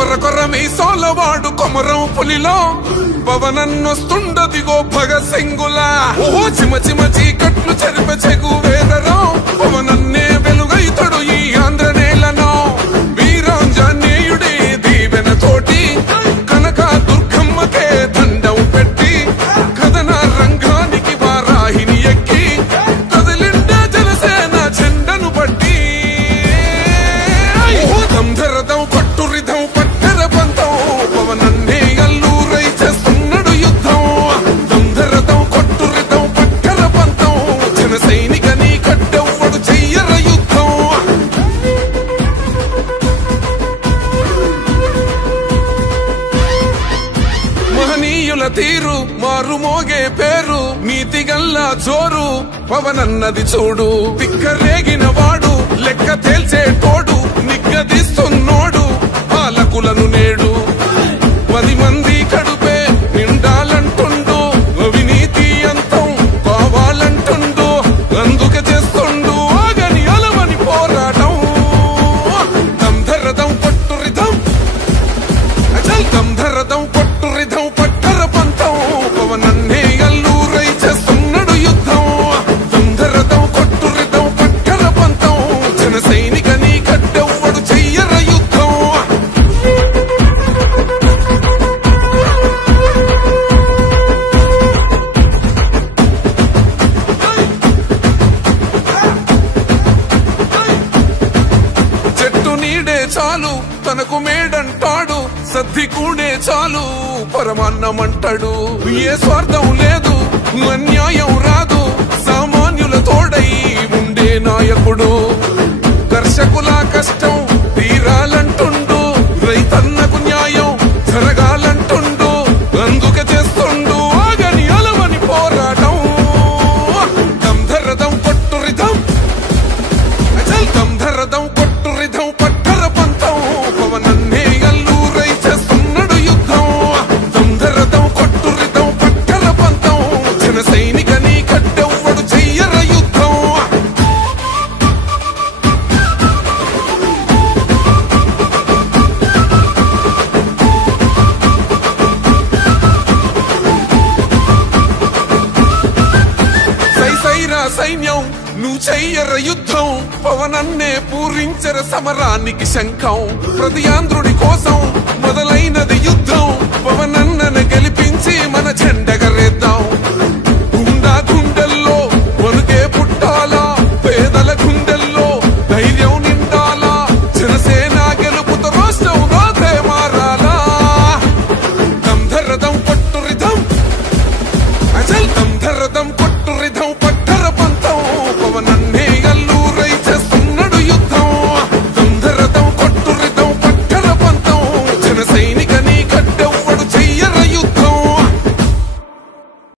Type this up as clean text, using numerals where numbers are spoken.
కొర్ర కొర్ర మీసోలవాడు కొమరం పులిలో పవనన్నొస్తుండదిగో భగత్ సింగులా ఓ చిమ చిమ చీకట్లు చెరిప చెగు వేదరో పవనన్నే వెలుగైతడు ఈ ఆంధ్ర నేలను వీరాంజనేయుడే దీవెన తోటి కనక దుర్గమ్మకే దండం పెట్టి కథన రంగానికి వారాహిని ఎక్కి కదిలిండ జనసేన జెండను బట్టి దంధరదం కొట్టు రిధం పట్టర పంతం పవనన్నే అల్లూరై చేస్తున్నాడు యుద్ధం దంధరదం కొట్టు రిధం పట్టర పంతం జన సైనికని కట్టెవ్వడు చెయ్యర యుద్ధం మహనీయుల తీరు మారుమోగే పేరు నీతిగల్లా జోరు పవనన్నది చూడు తిక్కరేగిన వాడు లెక్క తేల్చేటోడు నిగ్గదీస్తున్నోడు పాలకులను నేడు 10 మంది కడుపే నిండాలంటుండు అవినీతి అంతం కావాలంటుండు అందుకే చేస్తుండు ఆగని అలవని పోరాటం దంధరదం కొట్టు రిధం అచల్ దంధరదం కొట్టు రిధం పట్టర పంతం పవనన్నే అల్లూరై చేస్తున్నాడు యుద్ధం దంధరదం కొట్టు రిధం పట్టర పంతం జన సైనికని కట్టెవ్వడు చెయ్యర యుద్ధం చెట్టు నీడే చాలు తనకు మేడంటాడు సద్ది కూడే చాలు పరమాన్నమంటాడు ఏ స్వార్థం లేదు అన్యాయం రాదు సామాన్యుల తోడై ఉండే నాయకుడు కర్షకుల కష్టం తీరాలంటుండు రైతన్నకు న్యాయం జరగాలంటుండు అందుకే చేస్తుండు ఆగని అలవని పోరాటం దంధరదం కొట్టు రిధం అచల్ దంధరదం కొట్టు రిధం పట్టర పంతం పవనన్నే అల్లూరై చేస్తున్నాడు యుద్ధం దంధరదం కొట్టు రిధం పట్టర పంతం జన సైనికని కట్టెవ్వడు చెయ్యర యుద్ధం సైసైరా సైన్యం నువ్వు చెయ్యర యుద్ధం పవనన్నే పూరించర సమరానికి శంఖం ప్రతి ఆంధ్రుడి